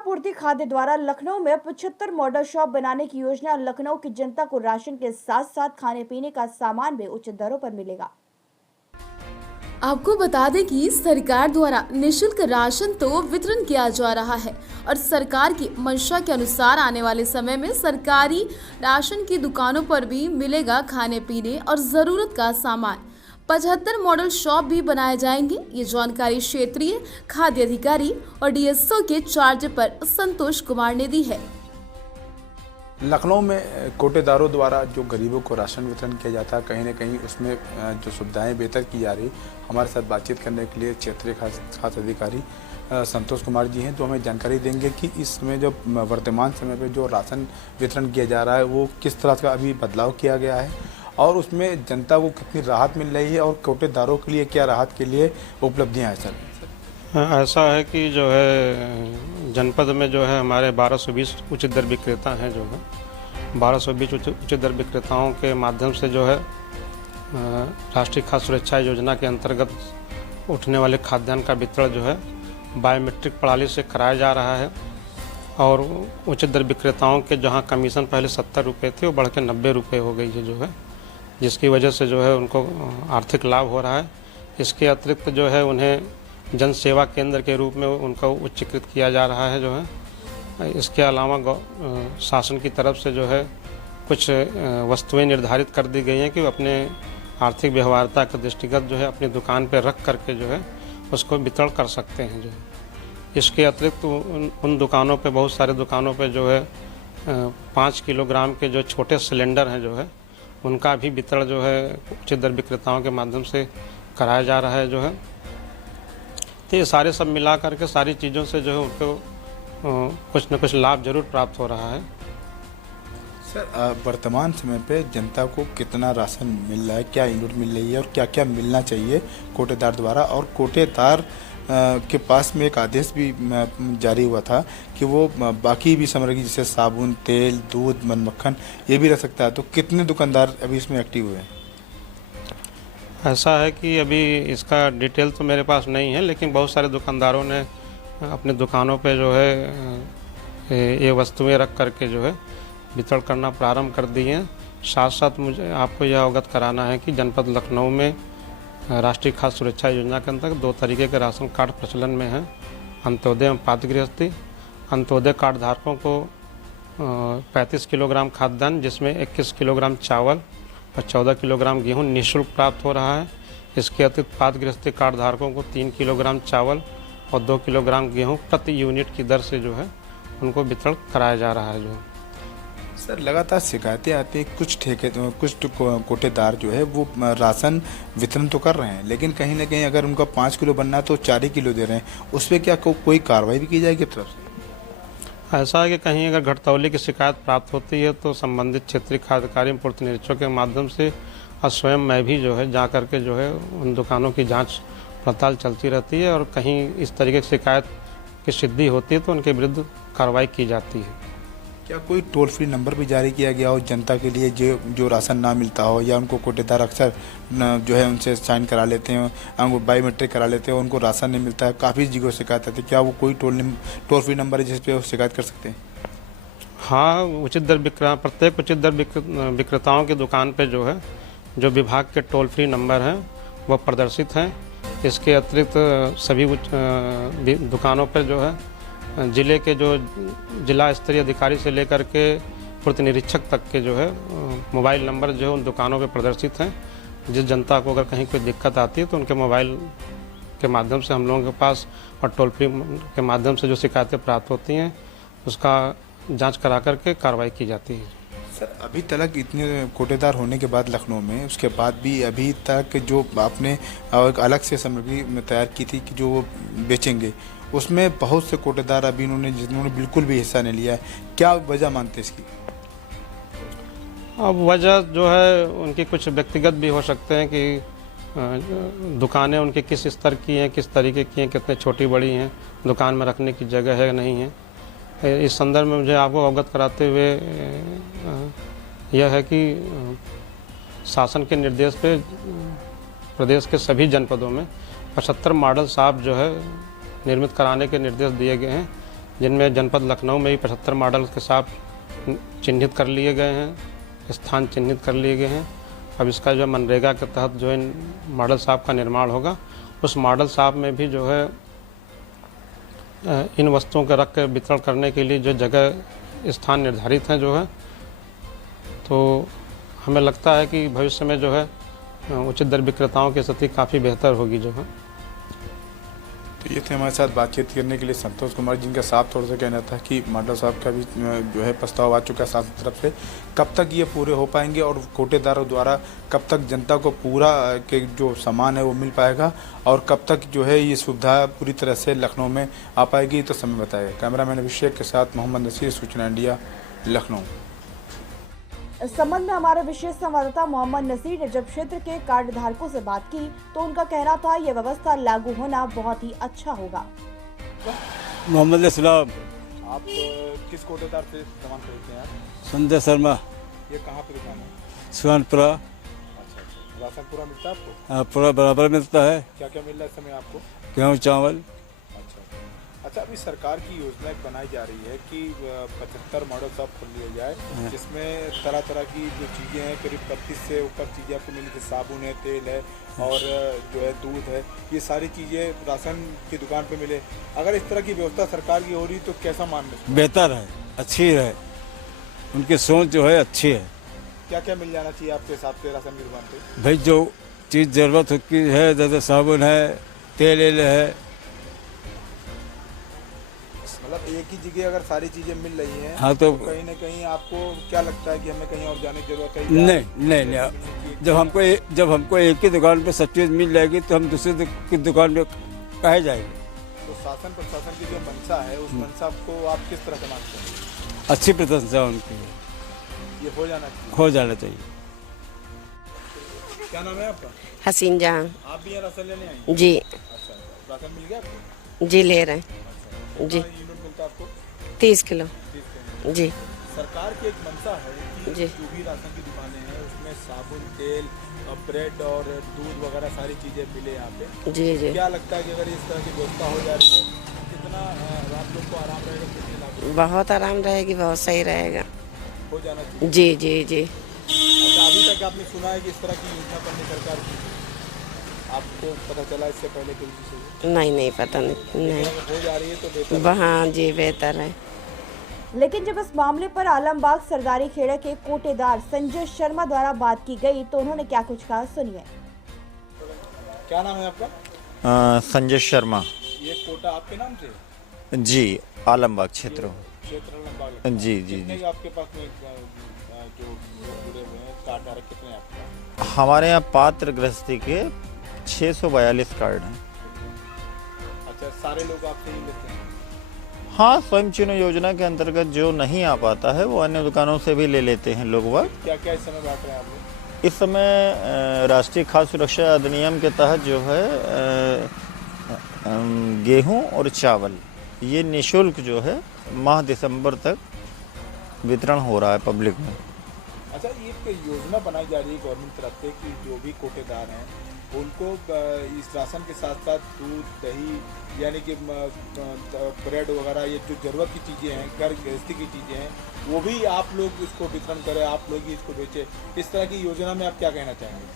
आपूर्ति खाद्य द्वारा लखनऊ में 75 मॉडल शॉप बनाने की योजना। लखनऊ की जनता को राशन के साथ साथ खाने पीने का सामान भी उचित दरों पर मिलेगा। आपको बता दें कि सरकार द्वारा निशुल्क राशन तो वितरण किया जा रहा है और सरकार की मंशा के अनुसार आने वाले समय में सरकारी राशन की दुकानों पर भी मिलेगा खाने पीने और जरूरत का सामान। 75 मॉडल शॉप भी बनाए जाएंगे। ये जानकारी क्षेत्रीय खाद्य अधिकारी और डीएसओ के चार्ज पर संतोष कुमार ने दी है। लखनऊ में कोटेदारों द्वारा जो गरीबों को राशन वितरण किया जाता है, कहीं ना कहीं उसमें जो सुविधाएं बेहतर की जा रही। हमारे साथ बातचीत करने के लिए क्षेत्रीय खाद्य अधिकारी संतोष कुमार जी हैं, तो हमें जानकारी देंगे कि इसमें जो वर्तमान समय पे जो राशन वितरण किया जा रहा है वो किस तरह का अभी बदलाव किया गया है और उसमें जनता को कितनी राहत मिल रही है और कोटेदारों के लिए क्या राहत के लिए उपलब्धियाँ हैं सर। ऐसा है कि जो है जनपद में जो है हमारे 1220 उचित दर विक्रेता हैं। जो है 1220 उचित दर विक्रेताओं के माध्यम से जो है राष्ट्रीय खाद्य सुरक्षा योजना के अंतर्गत उठने वाले खाद्यान्न का वितरण जो है बायोमेट्रिक प्रणाली से कराया जा रहा है और उचित दर विक्रेताओं के जहां कमीशन पहले 70 रुपये थे वो बढ़ के 90 रुपये हो गई है, जो है जिसकी वजह से जो है उनको आर्थिक लाभ हो रहा है। इसके अतिरिक्त जो है उन्हें जन सेवा केंद्र के रूप में उनका उच्चीकृत किया जा रहा है। जो है इसके अलावा शासन की तरफ से जो है कुछ वस्तुएं निर्धारित कर दी गई हैं कि वो अपने आर्थिक व्यवहार्यता के दृष्टिगत जो है अपनी दुकान पर रख करके जो है उसको वितरण कर सकते हैं। जो है इसके अतिरिक्त उन दुकानों पे, बहुत सारे दुकानों पे जो है 5 किलोग्राम के जो छोटे सिलेंडर हैं जो है उनका भी वितरण जो है उचित दर विक्रेताओं के माध्यम से कराया जा रहा है। जो है तो ये सारे सब मिला करके सारी चीज़ों से जो है उनको कुछ न कुछ लाभ जरूर प्राप्त हो रहा है। सर, वर्तमान समय पे जनता को कितना राशन मिल रहा है, क्या यूनिट मिल रही है और क्या क्या मिलना चाहिए कोटेदार द्वारा, और कोटेदार के पास में एक आदेश भी जारी हुआ था कि वो बाकी भी सामग्री जैसे साबुन, तेल, दूध, मक्खन ये भी रख सकता है, तो कितने दुकानदार अभी इसमें एक्टिव हुए हैं? ऐसा है कि अभी इसका डिटेल तो मेरे पास नहीं है, लेकिन बहुत सारे दुकानदारों ने अपने दुकानों पे जो है ये वस्तुएं रख करके जो है वितरण करना प्रारंभ कर दिए हैं। साथ साथ मुझे आपको यह अवगत कराना है कि जनपद लखनऊ में राष्ट्रीय खाद्य सुरक्षा योजना के अंतर्गत 2 तरीके के राशन कार्ड प्रचलन में हैं, अंत्योदय एवं पात्र गृहस्थी। अंत्योदय कार्ड धारकों को 35 किलोग्राम खाद्यान्न जिसमें 21 किलोग्राम चावल और 14 किलोग्राम गेहूं निःशुल्क प्राप्त हो रहा है। इसके अतिरिक्त पात्र गृहस्थी कार्ड धारकों को 3 किलोग्राम चावल और 2 किलोग्राम गेहूं प्रति यूनिट की दर से जो है उनको वितरण कराया जा रहा है। जो है सर, लगातार शिकायतें आती हैं, कुछ कोटेदार जो है वो राशन वितरण तो कर रहे हैं, लेकिन कहीं ना कहीं अगर उनका 5 किलो बनना है तो 4 ही किलो दे रहे हैं, उस पर क्या कोई कार्रवाई भी की जाएगी तरफ से? ऐसा है कि कहीं अगर घटतौली की शिकायत प्राप्त होती है तो संबंधित क्षेत्रीय खाद्य अधिकारी पूर्ति निरीक्षकों के माध्यम से और स्वयं मैं भी जो है जा करके जो है उन दुकानों की जाँच पड़ताल चलती रहती है और कहीं इस तरीके की शिकायत की सिद्धि होती है तो उनके विरुद्ध कार्रवाई की जाती है। क्या कोई टोल फ्री नंबर भी जारी किया गया हो जनता के लिए जो राशन ना मिलता हो, या उनको कोटेदार अक्सर जो है उनसे साइन करा लेते हैं, उनको बायोमेट्रिक करा लेते हैं, उनको राशन नहीं मिलता है, काफ़ी जगहों शिकायत आती है, क्या वो कोई टोल फ्री नंबर है जिस पे वो शिकायत कर सकते हैं? हाँ, प्रत्येक उचित दर विक्रेताओं की दुकान पे जो है जो विभाग के टोल फ्री नंबर हैं वो प्रदर्शित हैं। इसके अतिरिक्त सभी दुकानों पर जो है जिले के जो जिला स्तरीय अधिकारी से लेकर के पूर्ति निरीक्षक तक के जो है मोबाइल नंबर जो है उन दुकानों पे प्रदर्शित हैं। जिस जनता को अगर कहीं कोई दिक्कत आती है तो उनके मोबाइल के माध्यम से हम लोगों के पास और टोल फ्री के माध्यम से जो शिकायतें प्राप्त होती हैं उसका जांच करा करके कार्रवाई की जाती है। सर, अभी तक इतने कोटेदार होने के बाद लखनऊ में, उसके बाद भी अभी तक जो आपने एक अलग से सामग्री तैयार की थी कि जो वो बेचेंगे, उसमें बहुत से कोटेदार अभी जिन्होंने बिल्कुल भी हिस्सा नहीं लिया है, क्या वजह मानते हैं इसकी? अब वजह जो है उनकी कुछ व्यक्तिगत भी हो सकते हैं कि दुकानें उनके किस स्तर की हैं, किस तरीके की हैं, कितने छोटी बड़ी हैं, दुकान में रखने की जगह है नहीं है। इस संदर्भ में मुझे आपको अवगत कराते हुए यह है कि शासन के निर्देश पे प्रदेश के सभी जनपदों में 75 मॉडल शॉप जो है निर्मित कराने के निर्देश दिए गए हैं। जिनमें जनपद लखनऊ में भी 75 मॉडल के साथ चिन्हित कर लिए गए हैं, स्थान चिन्हित कर लिए गए हैं। अब इसका जो मनरेगा के तहत जो इन मॉडल शॉप का निर्माण होगा, उस मॉडल शॉप में भी जो है इन वस्तुओं का रख कर वितरण करने के लिए जो जगह स्थान निर्धारित हैं जो है, तो हमें लगता है कि भविष्य में जो है उचित दर विक्रेताओं की स्थिति काफ़ी बेहतर होगी जो है। तो ये थे हमारे साथ बातचीत करने के लिए संतोष कुमार, जिनका साफ तौर से कहना था कि मॉडल साहब का भी जो है प्रस्ताव आ चुका है शासन की तरफ से। कब तक ये पूरे हो पाएंगे और कोटेदारों द्वारा कब तक जनता को पूरा के जो सामान है वो मिल पाएगा और कब तक जो है ये सुविधा पूरी तरह से लखनऊ में आ पाएगी, तो समय बताएगा। कैमरामैन अभिषेक के साथ मोहम्मद नसीर, सूचना इंडिया, लखनऊ। इस संबंध में हमारे विशेष संवाददाता मोहम्मद नसीर ने जब क्षेत्र के कार्ड धारकों से बात की तो उनका कहना था यह व्यवस्था लागू होना बहुत ही अच्छा होगा। मोहम्मद इस्लाम। आप किस कोटेदार से सामान खरीदते हैं? संजय शर्मा। ये कहाँ पे दुकान है? सुहानपुरा। अच्छा, राशन पूरा मिलता है आपको? हाँ, पूरा बराबर मिलता है। क्या क्या मिल रहा है इस समय आपको? गेहूँ, चावल। अच्छा, अभी सरकार की योजना बनाई जा रही है कि 75 मॉडल शॉप खोल लिया जाए, जिसमें तरह तरह की जो चीज़ें हैं, करीब 35 से ऊपर चीज़ें आपको मिली, जैसे साबुन है, तेल है और जो है दूध है, ये सारी चीज़ें राशन की दुकान पे मिले। अगर इस तरह की व्यवस्था सरकार की हो रही तो कैसा मानना? बेहतर है, अच्छी है, उनकी सोच जो है अच्छी है। क्या क्या मिल जाना चाहिए आपके हिसाब से राशन की दुकान पे? भाई जो चीज़ ज़रूरत की है, जैसे साबुन है, तेल है। मतलब एक ही जगह अगर सारी चीजें मिल रही हैं, हाँ, तो कहीं ना कहीं आपको क्या लगता है कि हमें कहीं और जाने की जरूरत है? नहीं। जब हमको एक ही दुकान पे सब चीज़ मिल जाएगी तो हम दूसरी की दुकान पे कहे जाएंगे। तो शासन प्रशासन की जो मंशा है, उस मंशा को आप किस तरह से मानते हैं? अच्छी प्रशंसा उनकी, ये हो जाना चाहिए। हो जाना चाहिए। क्या नाम है आपका? हसीन जहां। आप भी यहाँ राशन लेने आए? जी। अच्छा, राशन मिल गया आपको? जी ले रहे हैं। जी। यूनिट मिलता है आपको? 30 किलो। 30 किलो। जी। सरकार की एक मंशा है कि जी। जो भी राशन की दुकानें हैं उसमें साबुन, तेल, ब्रेड और दूध वगैरह सारी चीजें मिले यहाँ पे। जी जी। क्या लगता है कि अगर इस तरह की व्यवस्था हो जा रही है कितना आप लोग को आराम रहेगा, कितनी लाभ? बहुत आराम रहेगी, बहुत सही रहेगा। हो जाना चाहिए। जी जी जी। अच्छा, अभी तक आपने सुना है कि इस तरह की योजना करने सरकार की? आपको पता चला इससे पहले किसी से? नहीं पता नहीं। हो जा रही है तो बेहतर। हाँ जी, बेहतर है। लेकिन जब इस मामले पर आलमबाग सरदारी खेड़ा के कोटेदार संजय शर्मा द्वारा बात की गई तो उन्होंने क्या कुछ कहा, सुनिए। क्या नाम है आपका? संजय शर्मा। ये कोटा आपके नाम से? जी, आलमबाग क्षेत्र आलमबाग। जी। आपके पास में जो जुड़े हुए हैं कार्ड धारक कितने हैं आपके? हमारे यहाँ पात्र गृहस्थी के 642 कार्ड हैं। अच्छा, सारे लोग आपसे ही लेते हैं? हाँ, स्वयं चिन्ह योजना के अंतर्गत जो नहीं आ पाता है वो अन्य दुकानों से भी ले लेते हैं लोग। क्या क्या इस समय बांट रहे हैं आप लोग? इस समय राष्ट्रीय खाद्य सुरक्षा अधिनियम के तहत जो है गेहूं और चावल ये निःशुल्क जो है माह दिसंबर तक वितरण हो रहा है पब्लिक में। अच्छा, ये एक योजना बनाई जा रही है गवर्नमेंट तरफ से कि जो भी कोटेदार हैं उनको इस राशन के साथ साथ दूध, दही, यानी कि ब्रेड वगैरह, ये जो ज़रूरत की चीज़ें हैं, घर गृहस्थी की चीज़ें हैं, वो भी आप लोग इसको वितरण करें, आप लोग ही इसको बेचें। इस तरह की योजना में आप क्या कहना चाहेंगे?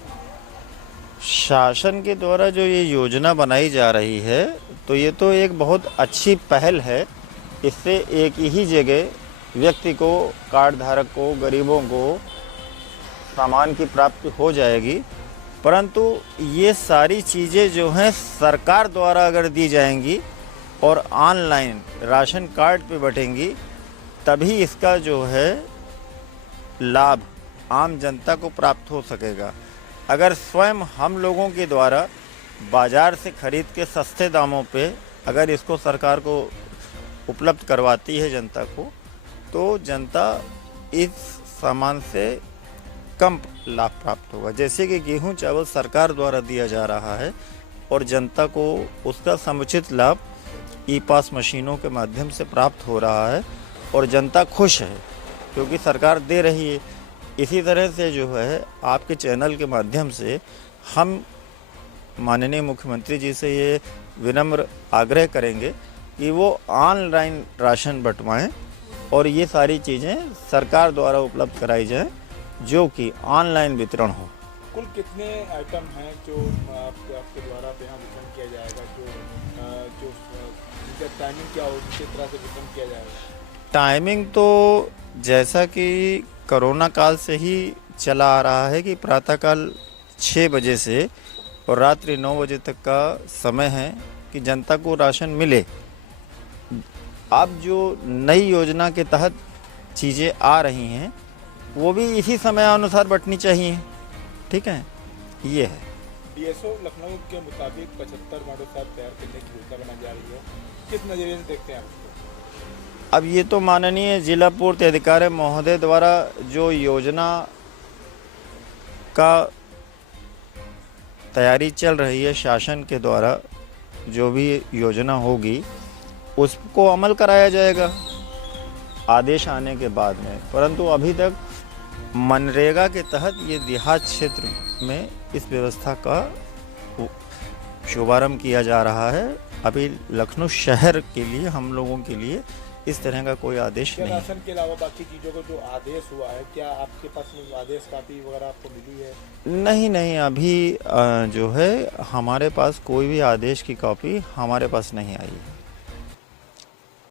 शासन के द्वारा जो ये योजना बनाई जा रही है तो ये तो एक बहुत अच्छी पहल है। इससे एक ही जगह व्यक्ति को, कार्ड धारक को, गरीबों को सामान की प्राप्ति हो जाएगी। परंतु ये सारी चीज़ें जो हैं सरकार द्वारा अगर दी जाएंगी और ऑनलाइन राशन कार्ड पे बटेंगी तभी इसका जो है लाभ आम जनता को प्राप्त हो सकेगा। अगर स्वयं हम लोगों के द्वारा बाज़ार से खरीद के सस्ते दामों पे अगर इसको सरकार को उपलब्ध करवाती है जनता को, तो जनता इस सामान से कम लाभ प्राप्त होगा। जैसे कि गेहूं चावल सरकार द्वारा दिया जा रहा है और जनता को उसका समुचित लाभ ई पास मशीनों के माध्यम से प्राप्त हो रहा है और जनता खुश है क्योंकि सरकार दे रही है। इसी तरह से जो है आपके चैनल के माध्यम से हम माननीय मुख्यमंत्री जी से ये विनम्र आग्रह करेंगे कि वो ऑनलाइन राशन बंटवाएं और ये सारी चीज़ें सरकार द्वारा उपलब्ध कराई जाए, जो कि ऑनलाइन वितरण हो। कुल कितने आइटम हैं जो आपके द्वारा यहाँ वितरण किया जाएगा, जो इनका टाइमिंग क्या होगी, किस तरह से वितरण किया जाएगा? टाइमिंग तो जैसा कि कोरोना काल से ही चला आ रहा है कि प्रातःकाल 6 बजे से और रात्रि 9 बजे तक का समय है कि जनता को राशन मिले। अब जो नई योजना के तहत चीज़ें आ रही हैं वो भी इसी समय अनुसार बंटनी चाहिए, ठीक है, ये है। डीएसओ लखनऊ के मुताबिक 75 मॉडल साहब तैयार करने की योजना बनाई जा रही है, किस नज़रिए से देखते हैं आप इसको? अब ये तो माननीय जिला पूर्ति अधिकारी महोदय द्वारा जो योजना का तैयारी चल रही है, शासन के द्वारा जो भी योजना होगी उसको अमल कराया जाएगा आदेश आने के बाद में। परंतु अभी तक मनरेगा के तहत ये देहात क्षेत्र में इस व्यवस्था का शुभारंभ किया जा रहा है। अभी लखनऊ शहर के लिए, हम लोगों के लिए इस तरह का कोई आदेश नहीं है। राशन के अलावा बाकी चीज़ों को जो आदेश हुआ है, क्या आपके पास आदेश कापी वगैरह आपको मिली है? नहीं, अभी जो है हमारे पास कोई भी आदेश की कॉपी हमारे पास नहीं आई है।